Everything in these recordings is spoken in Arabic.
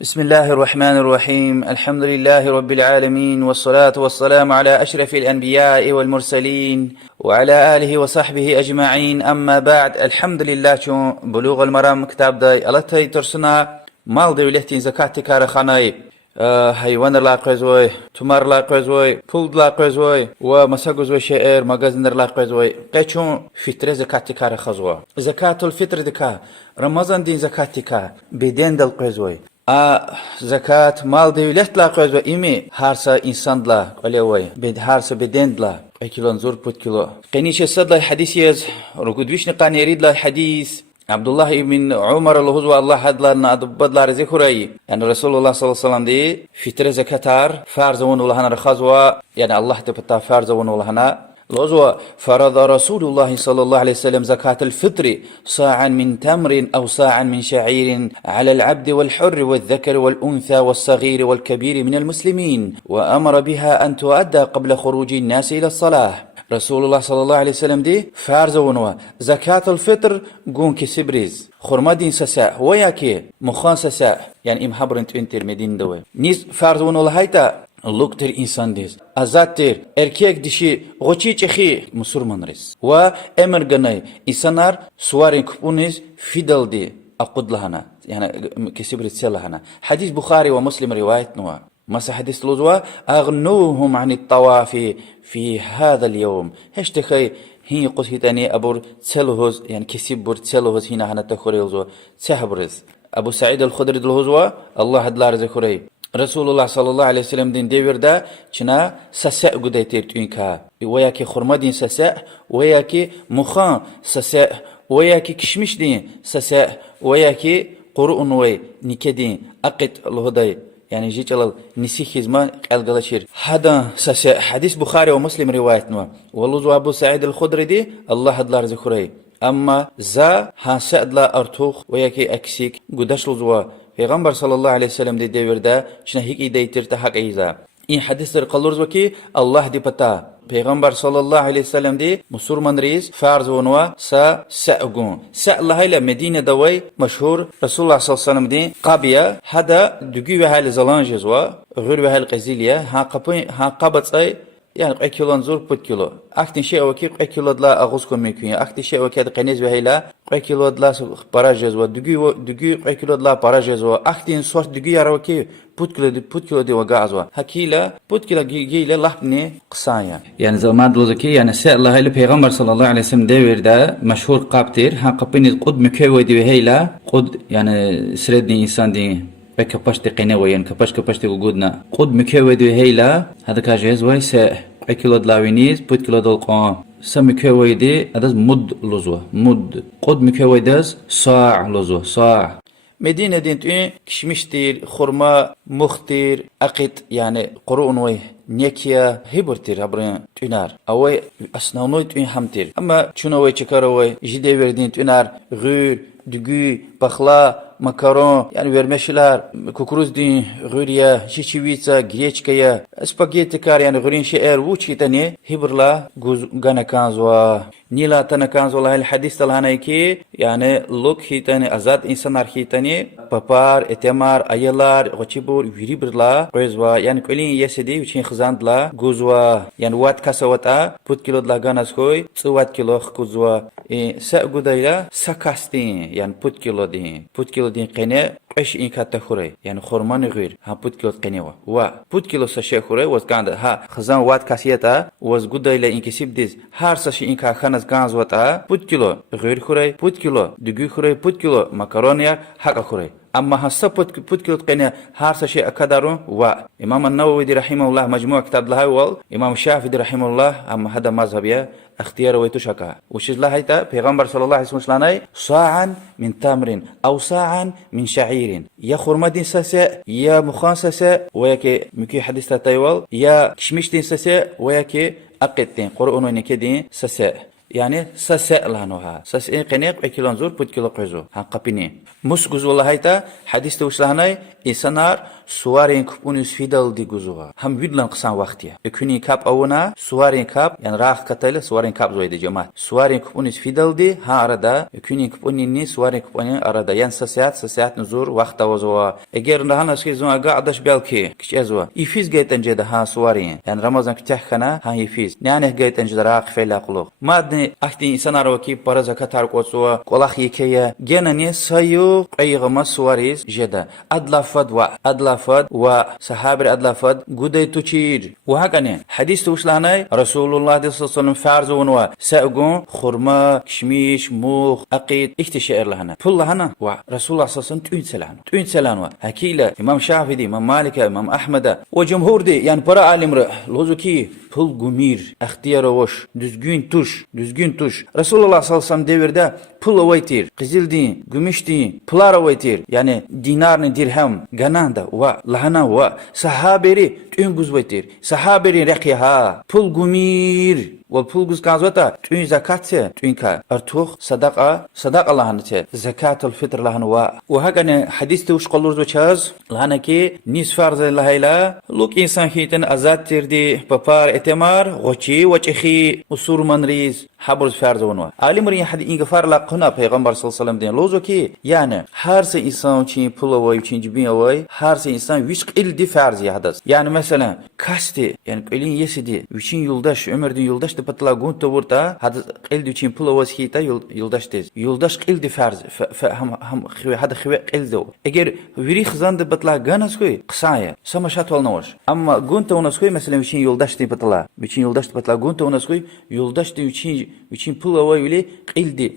بسم الله الرحمن الرحيم. الحمد لله رب العالمين، والصلاة والسلام على أشرف الأنبياء والمرسلين وعلى آله وصحبه أجمعين. أما بعد، الحمد لله شو بلوغ المرام كتاب داي ألتي ترسنا مال دولتين زكاة كار خاناي حيوان لا قزوي تمر لا قزوي پول لا قزوي ومساقزوي شعر مغازن لا قزوي قيچون فطر زكاة كار خزوا زكاة الفطر دكا رمضان دين زكاة كا بدين دل قزوي زكاة مال دولت لا قزوي إمي هارسا إنسان لا قليوي بد هارسا بدين لا كيلو زور بوت كيلو قنيش الصد لا حديث يز ركود ويش نقان يريد لا حديث عبد الله بن عمر اللي هو الله حد لنا بدل رزق خري يعني رسول الله صلى الله عليه وسلم دي في تر زكاتار فرزون ولا هنا رخزوا يعني الله تبتا فرزون ولا هنا لوزوا فرض رسول الله صلى الله عليه وسلم زكاة الفطر صاعا من تمر أو صاعا من شعير على العبد والحر والذكر والأنثى والصغير والكبير من المسلمين، وأمر بها أن تؤدى قبل خروج الناس إلى الصلاة. رسول الله صلى الله عليه وسلم دي فرض ونوا زكاة الفطر قون كسبريز خرمدين سساء وياكي مخان سساء يعني حبرنت انتر مدين دوي نيز فرض ونوا هايتا لوكتر انسان ديز ازاتر erkek dişi goçi çehi musurman res ve emir ganay insanlar suarin kupuniz fidaldi aqudlahana yani kesibrit selahana hadis Bukhari ve Muslim rivayet nua مسا حديث لوزوا أغنوهم عن الطواف في هذا اليوم هشتخي هي قصي تاني أبور تسلوهز يعني كسب بور تسلوهز هنا هنا تخوريلزوا تسحبرز أبو سعيد الخدري دلوزوا الله هدلار زخوري رسول الله صلى الله عليه وسلم دين ديور دا چنا سساء قدي تيرتوينكا وياكي خرما دين سساء وياكي مخان سساء وياكي كشمش دين سساء وياكي قرؤن وي نكدين أقت الهداي يعني جيت على نسيخ زمان القلاشير هذا حديث بخاري ومسلم روايتنا والله أبو سعيد الخدري دي الله هدلار ذكري أما زا هاسد لا أرتوخ وياكي أكسيك قداش لزوا پیغمبر صلى الله عليه وسلم دي ديور دا شنا هيك إيديتر تحق إيزا این حدیث در قلورز وکی الله دی پتا پیغمبر صلی الله علیه وسلم دی مسلمان ریز فرض ونوا سأقون الله إلى مدينة دوي مشهور رسول الله صلى الله عليه وسلم دي قابية هذا دقي وهال زلانجز غير وهال قزيلية ها قبض أي يعني قي كيلو نزور بوت كيلو أختي شيء وكي قي كيلو دلا أغوزكم ميكوين أختي شيء وكي قنيز وهيلا قي كيلو دلا باراجز دقي قي كيلو دلا باراجز أختي صوت دقي يروكي بوت كيلو دي وقازوا هكيلا بوت كيلو جيلا لحني قصايا يعني زمان دوزكي يعني سأل الله إلى پیغمبر صلى الله عليه وسلم دير دا مشهور قابتير ها قبني قد مكوي دي وهيلا قد يعني سردني إنسان دي كبشت قنوي يعني كبشت وجودنا قد مكودي هيلا هذا كاجهز ويس كيلو دلاوينيز بوت كيلو دلقان سمكودي هذا مد لزوه مد قد مكودز صاع لزوه صاع مدينة دين كشمشتير خرما مختير أقيت يعني قرون وي نيكيا هيبرتير هبرين تونار أوي أسنانوي تون حمتير أما شنوي تشكروي جدي وردين تونار غير دقي بخلا مكرون يعني vermeşler kukuruz din غوريا شيشيويتسا غريچكيا اسباغيتي كار يعني غورين شعر وچيتني هبرلا غانا كانزوا نيلا تنكانزوا الحديث الهانيكي يعني لوك هيتني ازاد انسانار هيتني بابار اتمار ايلار غچيبور ويريبرلا قوزوا يعني كلين يسدي وچين خزاندلا غوزوا يعني وات كاسوتا بوت كيلو دلا غاناسكوي سوات كيلو خكوزوا سا غودايلا ساكاستين يعني بوت كيلو دين قناة قش إن كاتخوري يعني خرمان غير ها بوت كيلو قناة بوت كيلو سشي خوري وز كاند ها خزان وات كاسيتا وز قد إلى إن كسب ديز هار سشي إن كخانز كانز وتا بوت كيلو غير خوري بوت كيلو دقي خوري بوت كيلو مكرونيا حق خوري أما هسا بوت كيلو قناة هار سشي أكدارون إمام النووي دي رحمه الله مجموع كتاب لها وال إمام الشافعي دي رحمه الله أما هذا مذهبيا اختيار ويتشكا وشز الله هيتا پیغمبر صلى الله عليه وسلم صاعا من تمر أو صاعا من شعير يا خرمدين سساء يا مخان سساء وياكي مكي حديث تايوال يا كشمشتين سساء وياكي أقتين قرؤون ونكدين سساء يعني سسأل هنوها سسئ قنيق إكلان زور بود كيلو قيزو هن قبيني مسجز والله هيتا حديث توشلهناي إنسانار سوارين كبونيس فيدال دي جوزوها هم بيدلن قسان وقتيا يكوني كاب أونا سوارين كاب يعني راح كتيل سوارين كاب زويد جماعة سوارين كبونيس فيدال دي ها أردا يكوني كبوني ني سوارين كبوني أردا يعني سساعات نزور وقت وزوا إجر نهانا شيء زوا قاعدش بالكي كش أزوا يفيز جيت أنجد ها سوارين يعني رمضان كتحكنا ها يفيز يعني جيت أنجد راق فيلا قلوق ما أدني أختي إنسان أروكي برزة كتار قوسوا قلاخ يكيا جنني سيو أي غمس سواريز جدا أدلافد وصحابر أدلافد قدي تشير وهكذا حديث توشلاني رسول الله صلى الله عليه وسلم فارزون وسأقون خرما كشميش موخ أقيد اكتشائر لهنا فل لهنا ورسول الله صلى الله عليه وسلم تؤين سلانوا هكيلا إمام شافعي إمام مالك إمام أحمد وجمهور دي يعني برا عالم لوزوكي فل قمير اختيار وش düzgün tuş Resulullah sallallahu aleyhi ve sellem devirde pul ovaytir qizil din gümüş din pular ovaytir yani dinar dirhem gananda ve lahana ve sahaberi tün guzvaytir sahaberi reqiha pul gumir والبول جز كازوتا تون زكاة تون كا أرتوخ صدقة لهنا زكاة الفطر لهنا وهكذا حديث توش قلورز وشاز لهنا كي نيس فرز لهيلا لوك إنسان هيتن أزاد تردي ببار اتمار غوشي وچخي أصور منريز حبرز فرز ونوا عالم رين حد إنك فار لقنا پیغمبر صلى الله عليه وسلم دين لوزو كي يعني هر سه إنسان چين پول وای چين جبين وای هر سه إنسان ويش قل دي فرز يحدث يعني مثلا كاستي يعني قلين يسدي وشين يولداش عمر دين يولداش بطلع قون تورتا هذا قلدي وشين بولا وسكيتا يلداش تيز يلداش قلدي فرز هم خوي هذا خوي قلدو اگر ويري خزان بطلع غانس خوي قصايا سما شاتول نوش اما قون تونس خوي مثلا وشين يلداش تي بطلع وشين يلداش بطلع قون تونس خوي يلداش تي وشين بولا ويلي قلدي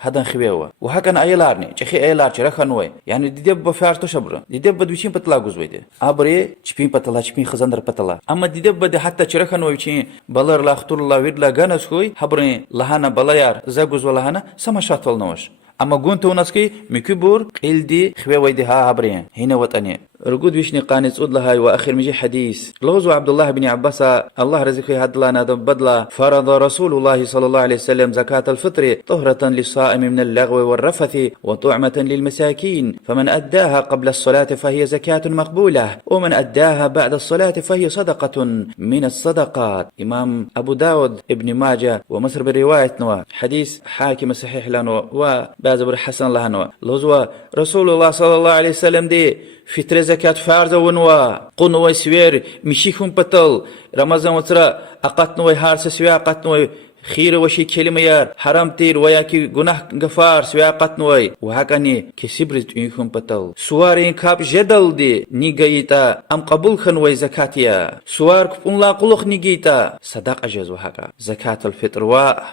هذا خوي وهكذا ايلارني تشخي ايلار رخنوي يعني ديدب فرز تشبر ديدب وشين بطلع غزويده ابري تشبين بطلع تشبين خزان در بطلع اما ديدب حتى رخنوي وشين بلر لا خطر الله ويدلا غانس خوي حبرين لهنا بلايار زغوز ولهنا سما شاتول نوش اما قونت ونسكي مكبور قلدي خوي ويدها حبرين هنا وطني رقود ويشني قانت لها واخر مجي حديث لغزو عبد الله بن عباس الله رزقه هدلانا بدلا فرض رسول الله صلى الله عليه وسلم زكاة الفطر طهرة للصائم من اللغو والرفث وطعمة للمساكين فمن أداها قبل الصلاة فهي زكاة مقبولة ومن أداها بعد الصلاة فهي صدقة من الصدقات إمام أبو داود ابن ماجه ومصر برواية نوا حديث حاكم صحيح لنوا وبازبر حسن لهنوا لغزو رسول الله صلى الله عليه وسلم دي فطر زكاة فرض ونوا قنوا سوير مشيكم بطل رمضان وترى أقتنوا هارس سويا أقتنوا خير وشي كلمة يار حرام تير وياكي گناه غفار سويا قتنوا وهكاني كسبرت يكون بطل سوارين كاب جدل دي نيغيتا أم قبول خنوي زكاتيا سوار كبون لا قلوخ نيغيتا صدق جز وهكا زكاة الفطر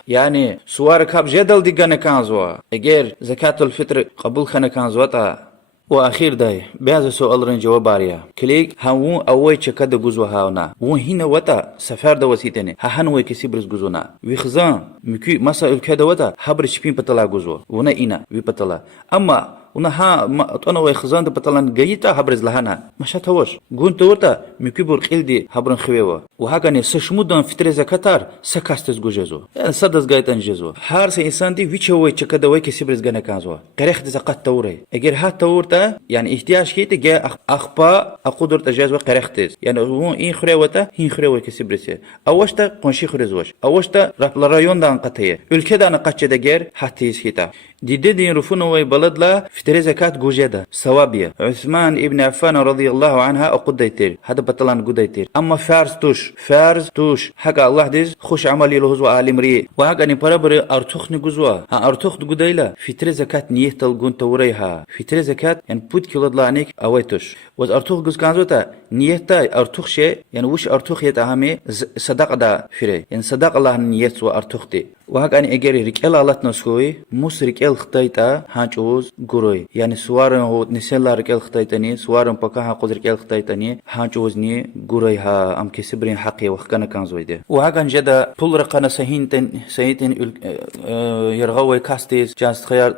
يعني سوار كاب جدل دي غنه كانزوا اگر زكاة الفطر قبول خنه كانزوا وأخير داي بعض سؤال رن جواب باريا كليك هون أول شكد جزء هاونا وون هنا وتا سفر ده وسيتني هنوي كسبرز جزونا وخزان مكي مسا الكده وتا حبر شبين بطلع جزء ونا إنا وبطلع أما ونها أنا وخزان ده بطلان جيتا حبرز لهنا مش هتوش قون تورتا مكبر قلدي حبرن خويوا وهكذا سشمودن فترة زكاتار سكاستز جوجزو يعني صدق جايتن جزو حارس إنسان دي ويشوي شكده ويك سبرز جنا كانزوا كريخ زكات توري أجر هات تورتا يعني احتياج كيت جاء أخبا أقدر تجاز وقريختز يعني هو إن خروته هين خروي كسبرسه أوشتا قنشي خرزوش أوشتا لرايون دان قطية الكذا أنا قتش دجير حتى يسكتا دين رفونوي بلدلا فترة زكاة جوجدا ثوابية عثمان ابن عفان رضي الله عنها أقديتير هذا بطلان قديتير أما فارس توش حكى الله ديز خوش عملي له زوا عالم ري وهكذا نبربر أرتوخ نجزوا أرتوخ قديلا فترة زكاة نيه تلقون توريها فترة زكاة يعني بود كيلود لعنيك أويتوش وز أرتوخ جز كانزوتا نيه تا أرتوخ شيء يعني وش أرتوخ يتأهمي صدق دا فري يعني صدق الله نيه سوا أرتوخ دي وهكذا أجري ركال الله تنسوي مس ركال خطيتا هانجوز جروي يعني سوارن هو نسلا ركال خطيتني سوارن بكها قدر ركال خطيتني هانجوزني جروي ها أم كسبرين حقي وخكنا كان زويده وهكذا جدا بول رقنا سهينتن يرغوي كاستيز جاست خيار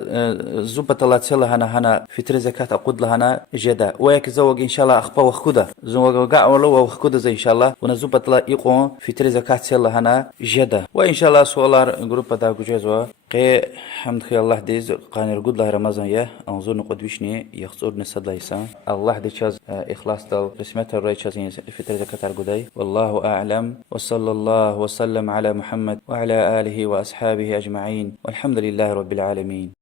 زبط الله تسلا هنا فترة زكاة أقود لهنا جدا وياك زوج إن شاء الله أخبا وخدا زوجا والله وخكود زي إن شاء الله ونزوب بطلع يقوم في تري زكاة سيلا هنا جدا وإن شاء الله سولار جروب بدا جوجزوا قي حمد خي الله ديز قانير قد الله رمضان يه أنظر نقد وشني يخسر نسد ليسان الله دي شاز إخلاص دل رسمة الرئيس شازين في تري زكاة الجداي والله أعلم وصلى الله وسلم على محمد وعلى آله وأصحابه أجمعين والحمد لله رب العالمين.